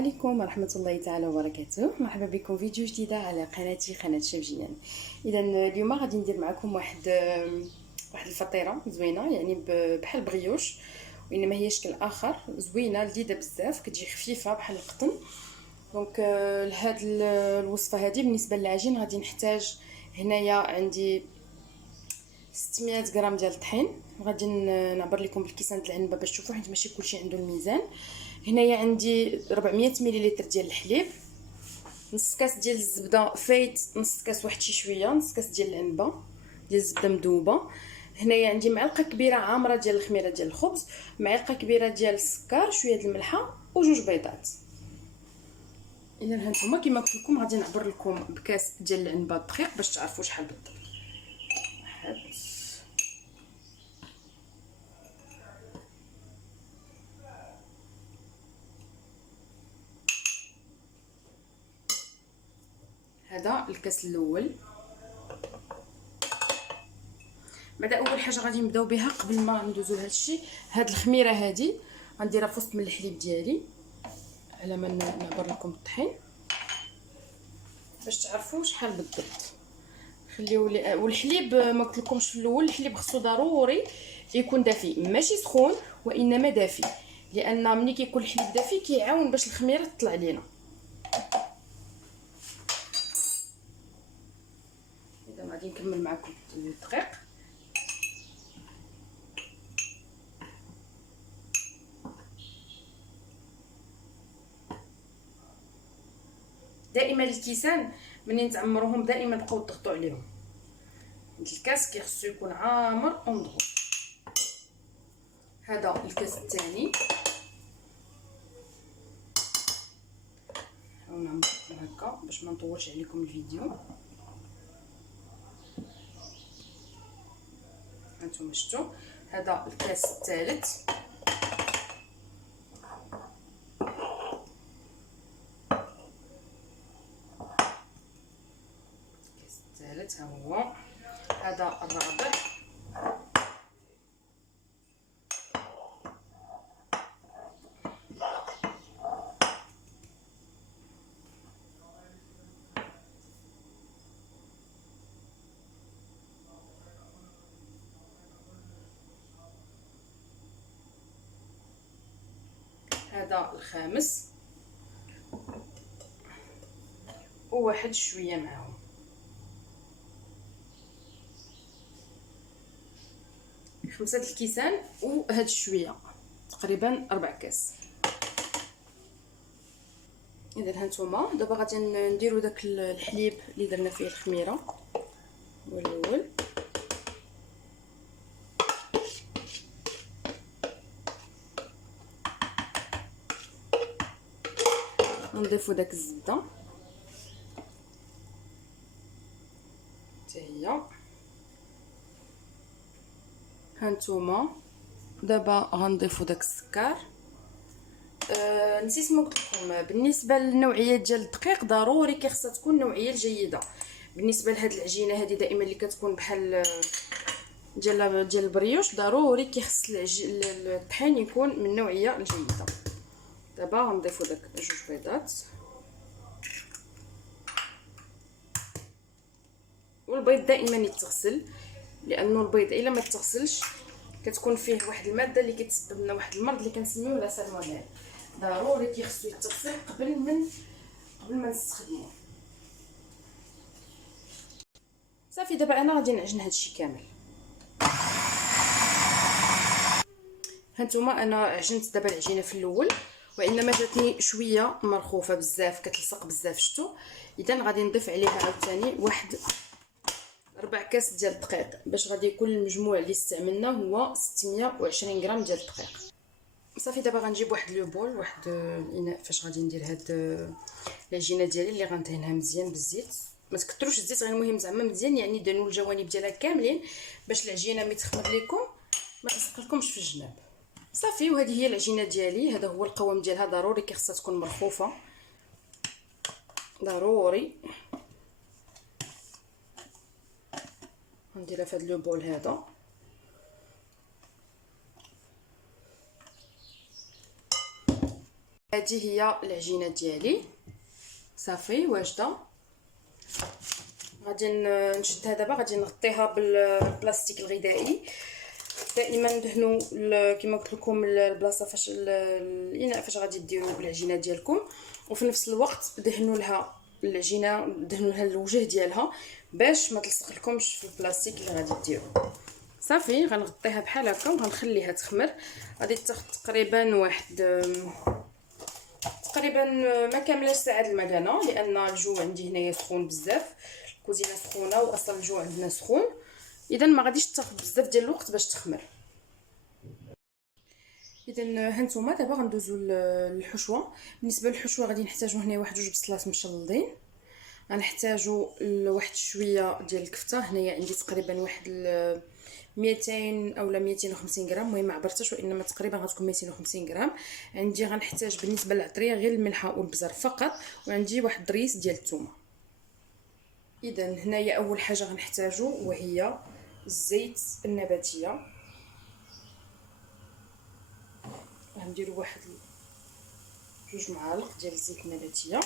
عليكم ورحمة الله تعالى وبركاته. مرحبا بكم فيديو جديدة على قناتي قناة شيف جنان. اذا اليوم غادي ندير معكم واحد الفطيرة زوينة، يعني بحال بغيوش، وانما هي شكل اخر زوينة لذيذة بزاف، كتجي خفيفة بحال القطن. دونك لهاد الوصفة هذه بالنسبة للعجين غادي نحتاج هنايا عندي 600 غرام ديال الطحين. غادي نعبر لكم بالكيسان ديال العنبه باش تشوفوا، حيت ماشي كلشي عنده الميزان. هنايا عندي 400 ملل ديال الحليب، نص كاس ديال الزبده فايت، نص كاس واحد شي شويه، نص كاس ديال العنبه ديال الزبده مذوبه. هنايا عندي معلقه كبيره عامره ديال الخميره ديال الخبز، معلقه كبيره ديال السكر، شويه ديال الملحه وجوج بيضات. اذا هانتوما كما قلت لكم غادي نعبر لكم بكاس ديال العنبه الدقيق باش تعرفوا شحال بالضبط. هذا الكاس الاول. بعد اول حاجه غادي نبداو بها قبل ما ندوزو لهذا الشيء، هاد الخميره هذه غنديرها في وسط من الحليب ديالي على ما نعبر لكم الطحين باش تعرفوا شحال بالضبط. خليو لي والحليب ما قلت لكمش في الاول، الحليب خصو ضروري يكون دافي، ماشي سخون وانما دافي، لان ملي كيكون الحليب دافي كيعاون باش الخميره تطلع لينا. اذا غادي نكمل معكم الدقيق. دائما الكيسان منين تعمروهم دائما بقاو تضغطوا عليهم، الكاس كيخصو يكون عامر ومضغوط. هذا الكاس الثاني، نحاول نعمركم هكا باش ما نطولش عليكم الفيديو. هانتوما شفتوا هذا الكاس الثالث. الكاس الثالث ها هو. هذا الرابع. هذا الخامس، وواحد شويه معاهم. خمسة الكيسان وهاد شويه، تقريبا 4 كاس. اذا هانتوما دابا غادي نديرو داك الحليب اللي درنا فيه الخميره هو الاول. نضيفو داك الزبده حتى هي. هانتوما دابا غنضيفو داك السكر. نسيت ما قلت لكم بالنسبه للنوعيه ديال الدقيق ضروري كيخصها تكون نوعيه جيده. بالنسبه لهاد العجينه هذه دائما اللي كتكون بحال ديال البريوش ضروري كيخص الطحين يكون من النوعيه الجيده. دابا غنضيفو داك جوج بيضات، والبيض دائما يتغسل، لانه البيض الا ما تغسلش كتكون فيه واحد الماده اللي كتسبب لنا واحد المرض اللي كنسميوه لا سالمونيل. ضروري كيخصو يتغسل قبل ما نستخدموه. صافي دابا انا غادي نعجن هادشي كامل. هانتوما انا عجنت دابا العجينه في الاول، وانما جاتني شويه مرخوفه بزاف كتلصق بزاف شفتوا. اذا غادي نضيف عليها عاوتاني واحد 4 كاس ديال الدقيق، باش غادي يكون المجموع اللي استعملنا هو 620 غرام ديال الدقيق. صافي دابا غنجيب واحد لو بول، واحد الاناء فاش غادي ندير هاد العجينه ديالي اللي غندهنها مزيان بالزيت. ما تكثروش الزيت، غير المهم زعما مزيان، يعني دهنوا الجوانب ديالها كاملين باش العجينه ملي تخمر لكم ما تلصقلكمش في الجناب. صافي وهذه هي العجينه ديالي. هذا هو القوام ديالها، ضروري كيخصها تكون مرخوفه ضروري. نديرها في هذا لو بول هذا. هذه هي العجينه ديالي صافي واجده. غادي نشدها دابا، غادي نغطيها بالبلاستيك الغذائي. دائما دهنوا كما قلت لكم البلاصه فاش الاناء فاش غادي ديروا بالعجينه ديالكم، وفي نفس الوقت دهنوا لها العجينه، دهنوا لها الوجه ديالها باش ما تلصق لكمش في البلاستيك اللي غادي ديروا. صافي غنغطيها بحال هكا وغنخليها تخمر. غادي تاخذ تقريبا ما كاملاش ساعه المكانه، لان الجو عندي هنايا سخون بزاف، الكوزينه سخونه واصلا الجو عندنا سخون، اذا ما غاديش تاخذ بزاف ديال الوقت باش تخمر. اذا هانتوما دابا غندوزو للحشوه. بالنسبه للحشوه غادي نحتاجو هنا واحد جوج بصلات مشلضين، غنحتاجو واحد شويه ديال الكفته. هنايا عندي تقريبا واحد 200 اولا 250 غرام، المهم ما عبرتش، وانما تقريبا غتكون 250 غرام. عندي غنحتاج بالنسبه للعطريه غير الملحه والبزر فقط، وعندي واحد الريس ديال الثومه. اذا هنايا اول حاجه غنحتاجو وهي الزيت النباتيه. غنديروا واحد 2 معالق ديال الزيت النباتيه.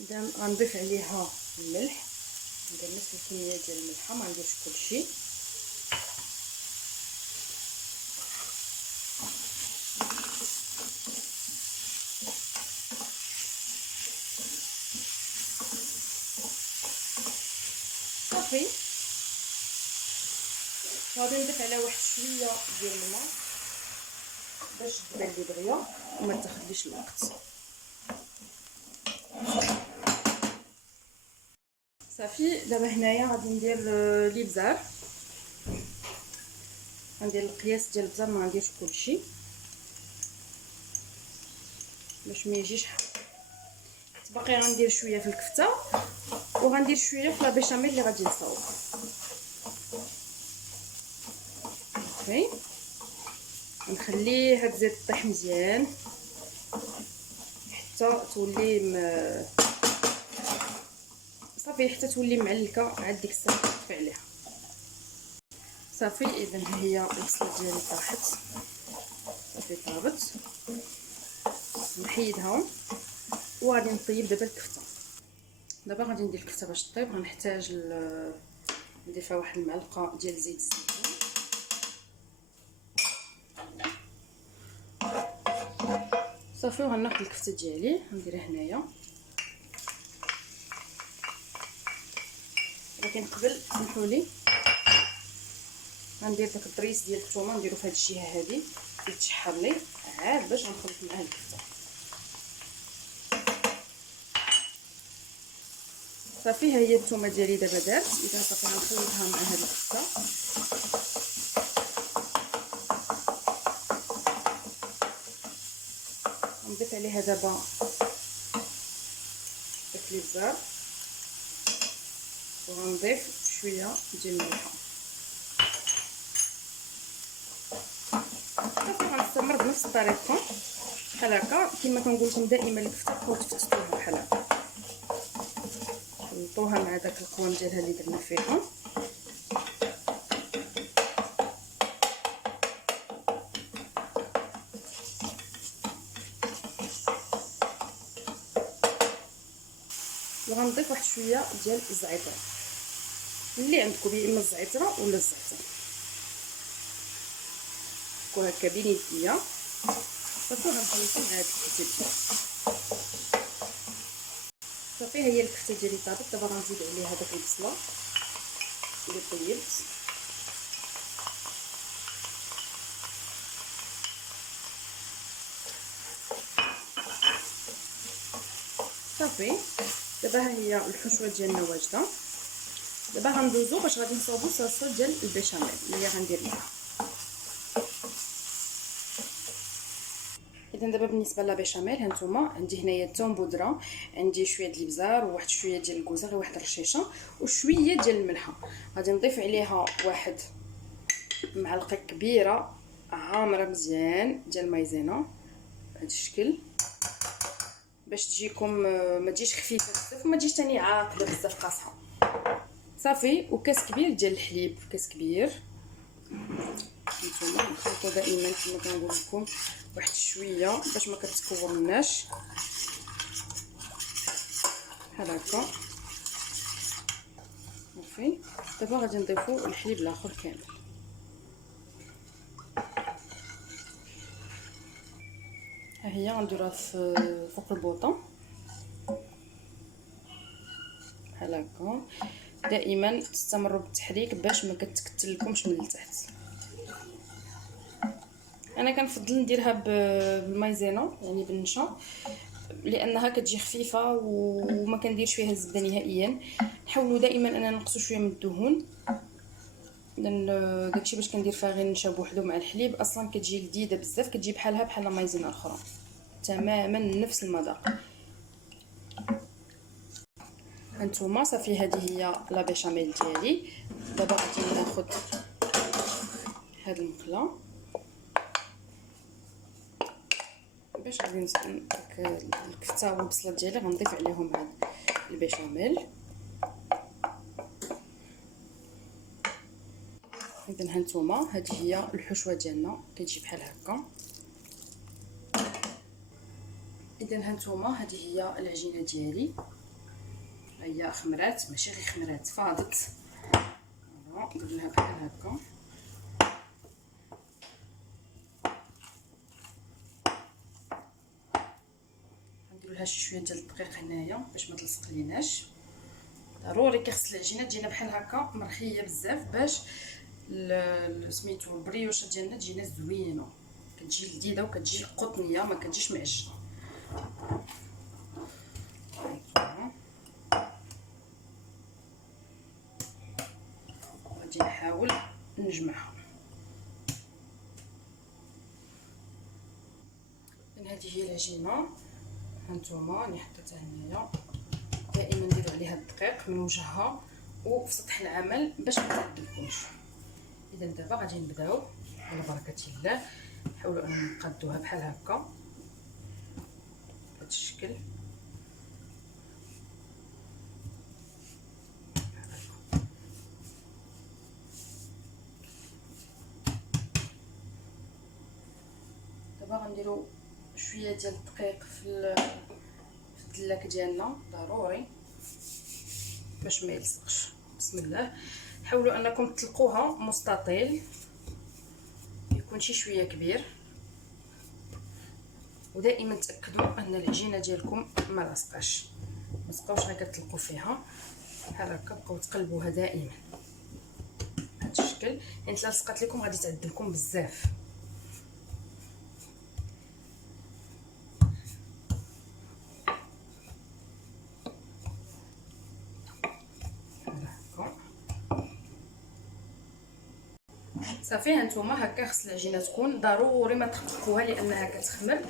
اذا غنضيف عليها الملح، ندير نفس الكميه ديال الملحه، ما نديرش كلشي. صافي غادي نضيف عليها واحد شويه ديال الماء باش تبان لي دغيا وما تاخذليش الوقت. صافي دابا هنايا غادي ندير الابزار، غندير القياس ديال البزار، ما غنديرش كلشي باش ما يجيش حار. باقي غندير شويه في الكفته وغندير شويه في لا بيشاميل اللي غادي نصاوب. صافي نخليها تزيد طيح مزيان حتى تولي صافي حتى تولي معلكه. عاد ديك الساعه نطفي عليها. صافي اذا هي البصله ديالي طاحت، صافي طابت، نحيدها وغادي نطيب دابا الكفته. دابا غادي ندير الكفته باش طيب. غنحتاج ندير فيها واحد المعلقه ديال زيت الزيتون. صافي وغناخذ الكفته ديالي نديرها هنايا، ولكن قبل سمحولي غندير داك الضريس ديال الثومه نديرو في هاد الجهه هادي يتشحر لي عاد باش غنخلط معاه الكفته. صافي ها هي الثومه ديالي دابا دارت. اذا صافي غنخلطها مع هاد الكفته. نضيف عليها دابا داك الابزار وغنضيف شويه ديال الملحه. صافي غنستمر بنفس الطريقه بحال هكا. كما كنقول لكم دائما الكفته بقاو تفتتوها بحال هكا، خلطوها مع داك القوام ديالها اللي درنا فيها. وغنضيف واحد شويه ديال الزعتر اللي عندكم، يا اما الزعتره ولا الزعتر، كون هكا بين يديا. صافي غنخلطو مع هاد الكفته ديالي. صافي ها هي الكفته ديالي طابت. دابا غنزيد عليها داك البصله اللي طيبت. صافي دابا ها هي الحشوه ديالنا واجده. دابا غندوزو باش غادي نصاوبو الصلصه ديال البيشاميل اللي غندير ليها. اذا دابا بالنسبه للبيشاميل هانتوما عندي هنايا الثوم بودره، عندي شويه ديال الابزار وواحد شويه ديال الكوزه، غير واحد الرشيشه وشويه ديال الملحه. غادي نضيف عليها واحد معلقه كبيره عامره مزيان ديال المايزينا بهذا الشكل باش تجيكم ما تجيش خفيفه بزاف وما تجيش ثاني عاقده بزاف قاصحه. صافي وكاس كبير ديال الحليب، كاس كبير. نتوما نخلطوا دائما كما كنقول لكم واحد شويه باش ما كتكورناش بحال هكا. صافي دابا غادي نضيفو الحليب الاخر كامل. ها هي غنديروها فوق البوطون بحال هكا. دائما تستمروا بالتحريك باش ما كتكتل لكمش من التحت. انا كنفضل نديرها بالمايزينا يعني بالنشا، لانها كتجي خفيفه وما كنديرش فيها الزبده نهائيا. نحاولوا دائما اننا نقصوا شويه من الدهون، لان داكشي باش كندير فيها غير النشا بوحدو مع الحليب اصلا كتجي لذيذه بزاف، كتجي بحال المايزينا الاخرى تماما نفس المذاق. هانتوما صافي هذه هي لا بيشاميل ديالي. دابا غادي ناخذ هاد المقله باش غادي نزيد الكفته والبصله ديالي غنضيف عليهم هاد البيشاميل. اذا هانتوما هذه هي الحشوه ديالنا كتجي بحال هكا. اذا هانتوما هذه هي العجينه ديالي، هي خمرات ماشي غير خمرات، فاضت. فوالا ندير لها بحال هكا. نديروا لها شي شويه ديال الدقيق هنايا باش ما تلصق ليناش. ضروري كيخص العجينه تجينا بحال هكا مرخيه بزاف باش سميتو البريوشه ديالنا تجينا زوينه، كتجي لذيذه وكتجي قطنيه ما كتجيش معجنه. غادي نحاول نجمعها. هذه هي العجينه هانتوما اللي حطيتها هنايا. دائما نديروا عليها الدقيق من وجهها وفي سطح العمل باش ما تعذبكمش. اذا دابا غادي نبداو على بركه الله. نحاولوا اننا نقادوها بحال هكا بهذا الشكل. دابا غنديروا شويه ديال الدقيق في الدلاك ديالنا ضروري باش ما يلصقش. بسم الله. حاولوا انكم تطلقوها مستطيل، يكون شي شويه كبير، ودائما تاكدوا ان العجينه ديالكم ما لاصقاش، ما تبقاوش غير كتطلقوا فيها بحال هكا. بقاو تقلبوها دائما بهذا الشكل، يعني الا لصقات لكم غادي تعذبكم بزاف. صافي هانتوما هكا خص العجينه تكون. ضروري ما ترققوها لانها كتخمر،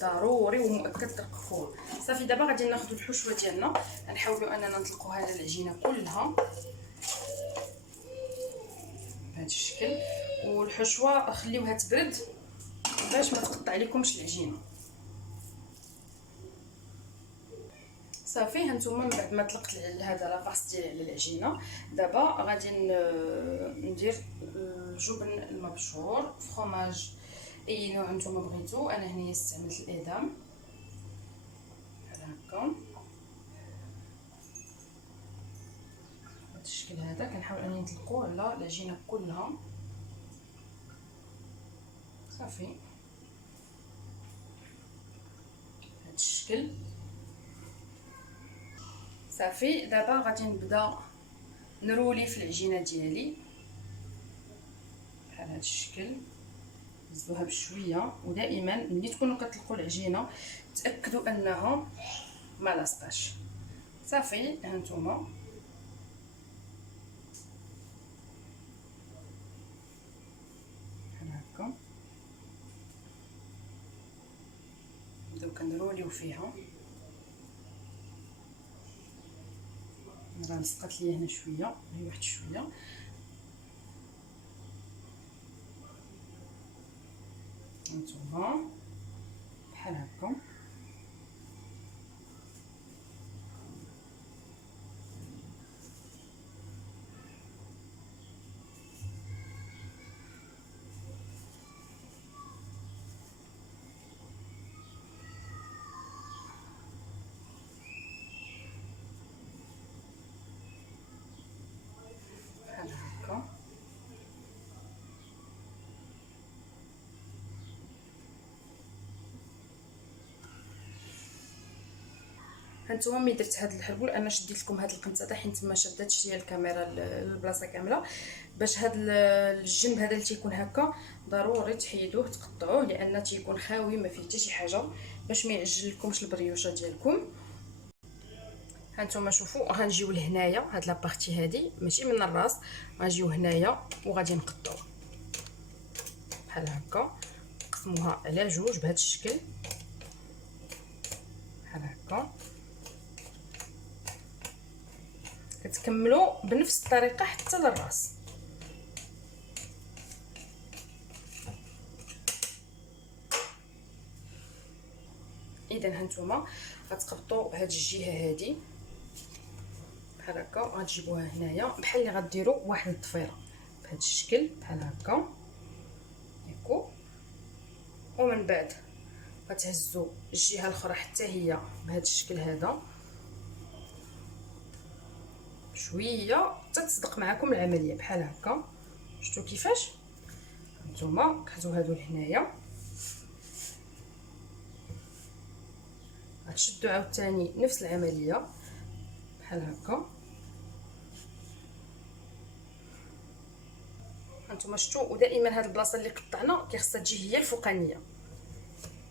ضروري ومؤكد ترققوها. صافي دابا غادي ناخذ الحشوه ديالنا، غنحاولوا اننا نطلقوها على العجينه كلها بهذا الشكل. والحشوه خليوها تبرد باش ما تقطع لكمش العجينه. صافي هانتوما من بعد ما طلقت هذا لاطاس ديالي على العجينه، دابا غادي ندير الجبن المبشور، فخوماج اي نوع نتوما بغيتو. انا هنا استعملت الادام بحال هكا بهذا الشكل هذا. كنحاول اني نطلقوه على العجينه كلها. صافي بهذا الشكل. صافي دابا غادي نبدا نرولي في العجينه ديالي بحال هذا الشكل. نزلوها بشويه، ودائما ملي تكونوا كتطلقوا العجينه تاكدوا انها ما لاصقاش. صافي هانتوما بحال هكا نبداو كنروليو فيها. راه لصقات ليا هنا شويه، غير واحد شويه. هانتوما بحال هكا. هانتوما ملي درت هذا الحربول انا شديت لكم هذه القنطه حيت ما شدتش ليا الكاميرا البلاصه كامله، باش هذا الجنب هذا اللي تيكون هكا ضروري تحيدوه تقطعوه لان تيكون خاوي ما فيه حتى شي حاجه باش ما يعجل لكمش البريوشه ديالكم. هانتوما شوفوا غنجيو لهنايا هاد لابارتي هادي ماشي من الراس، غنجيو هنايا وغادي نقطعو بحال هكا، نقسموها على جوج بهذا الشكل بحال هكا. كتكملوا بنفس الطريقه حتى للراس. اذا هانتوما غتقبطوا هاد الجهه هادي بحال هكا، غتجيبوها هنايا بحال اللي غديروا واحد الضفيره بهذا الشكل بحال هكا ياكو، ومن بعد غتهزوا الجهه الاخرى حتى هي بهذا الشكل هذا شويه حتى تصدق معكم العمليه بحال هكا. شفتوا كيفاش نتوما كحزوا هادو لهنايا، غتشدوا عاوتاني نفس العمليه بحال هكا. هانتوما شفتوا، ودائما هاد البلاصه اللي قطعنا كيخصها تجي هي الفوقانيه،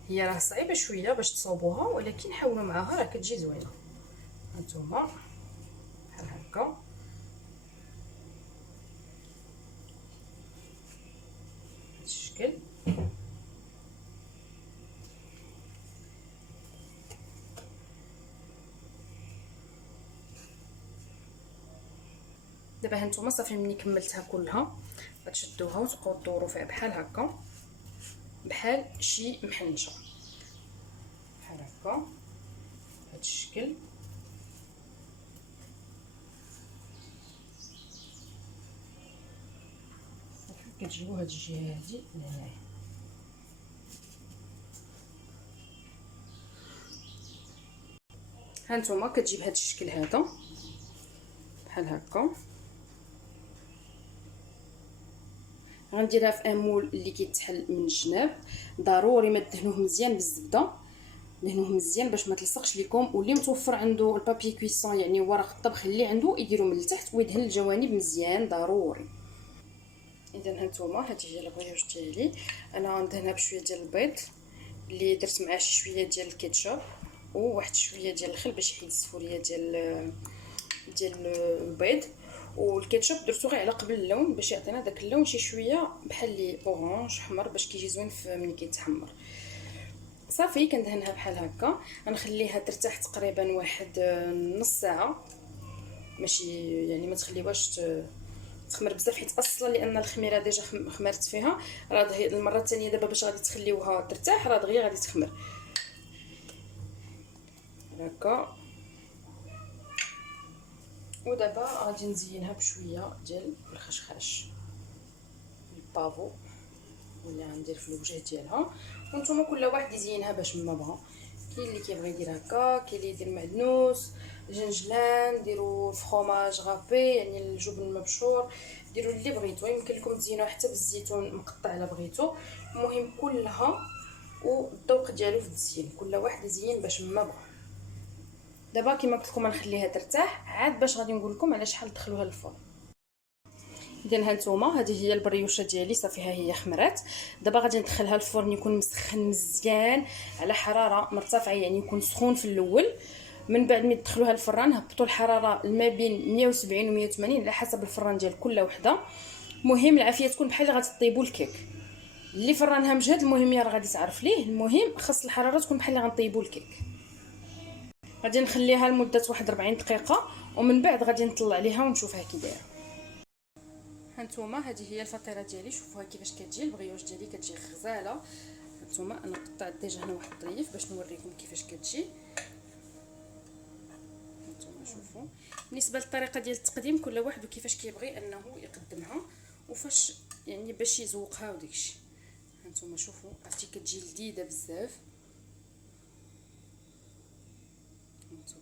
هي راه صعيبه شويه باش تصاوبوها ولكن حاولوا معاها راه كتجي زوينه. هانتوما بحال هكا بهذا الشكل. دابا هانتوما صافي ملي كملتها كلها غتشدوها وتبقاو دوروا فيها بحال هكا بحال شي محنشه بحال هكا بهذا الشكل. كتجيبوا هاد الجهه هادي لهنايا هانتوما كتجيب هاد الشكل هذا بحال هكا. غنديرها في امول اللي كيتحل من الجناب، ضروري ما دهنوه مزيان بالزبده، دهنوه مزيان باش ما تلصقش لكم. واللي متوفر عنده البابي كويسون يعني ورق الطبخ اللي عنده يديروا من التحت ويدهن الجوانب مزيان ضروري. اذا هانتوما هذه هي البريوش ديالي، انا غندهنها بشويه ديال البيض اللي درت معاه شويه ديال الكيتشوب وواحد شويه ديال الخل باش يحيد السفوريه ديال البيض، والكيتشوب درتو غير على قبل اللون باش يعطينا داك اللون شي شويه بحال لي اورانج حمر باش كيجي زوين ملي كيتحمر. صافي كندهنها بحال هكا، غنخليها ترتاح تقريبا واحد نص ساعه، ماشي يعني ما تخليوهاش تخمر بزاف حيت اصلا لان الخميره ديجا خمرت فيها، راه دغيا المره الثانيه دابا باش غادي تخليوها ترتاح راه دغيا غادي تخمر هكا. ودابا غادي نزينها بشويه ديال الخشخاش البافو اللي غندير في الوجه ديالها، وانتم كل واحد يزينها باش ما بغى. كاين اللي كيبغي يدير هكا، كاين اللي يدير معدنوس جنجلان، ديروا الفرomاج غابي يعني الجبن المبشور، ديروا اللي بغيتو. يمكن لكم تزينوها حتى بالزيتون مقطع الا بغيتو، المهم كلها والذوق ديالو في التزيين، كل واحد يزين باش ما بغى. دابا كما قلت لكم غنخليها ترتاح عاد باش غادي نقول لكم على شحال تدخلوها للفرن. اذا هانتوما هذه هي البريوشه ديالي صافي ها هي خمرات. دابا غادي ندخلها الفرن يكون مسخن مزيان على حراره مرتفعه يعني يكون سخون في الاول. من بعد ملي تدخلوها الفران هبطوا الحراره ما بين 170 و 180 على حسب الفران ديال كل وحده. المهم العافيه تكون بحال اللي غتطيبوا الكيك، اللي فرانها مجهد المهم راه غادي تعرف ليه، المهم خاص الحراره تكون بحال اللي غنطيبوا الكيك. غادي نخليها لمده واحد 40 دقيقه ومن بعد غادي نطلع عليها ونشوفها كي دايره. هانتوما هذه هي الفطيره ديالي، شوفوها كيفاش كتجي البغيوش ديالي كتجي غزاله. هانتوما انا قطعت ديجا هنا واحد الطريف باش نوريكم كيفاش كتجي. هانتوما شوفوا بالنسبه للطريقه ديال التقديم كل واحد وكيفاش كيبغي انه يقدمها وفاش يعني باش يزوقها وداكشي. هانتوما شوفوا عرفتي كتجي لذيذه بزاف. هانتوما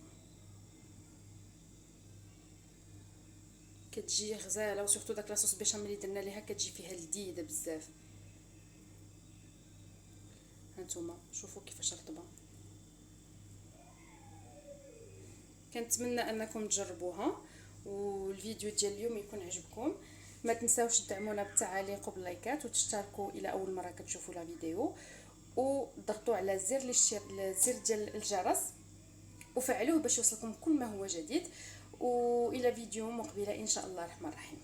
كتجي غزاله وسورتو داك لاصوص بيشاميل اللي درنا ليها كتجي فيها لذيذه بزاف. هانتوما شوفوا كيفاش رطبه. كنتمنى انكم تجربوها، والفيديو ديال اليوم يكون عجبكم. ما تنساوش تدعمونا بالتعاليق وباللايكات، وتشتركوا الى اول مره كتشوفوا لا فيديو، وضغطوا على الزر ديال الجرس وفعلوه باش يوصلكم كل ما هو جديد. والى فيديو مقبله ان شاء الله الرحمن الرحيم.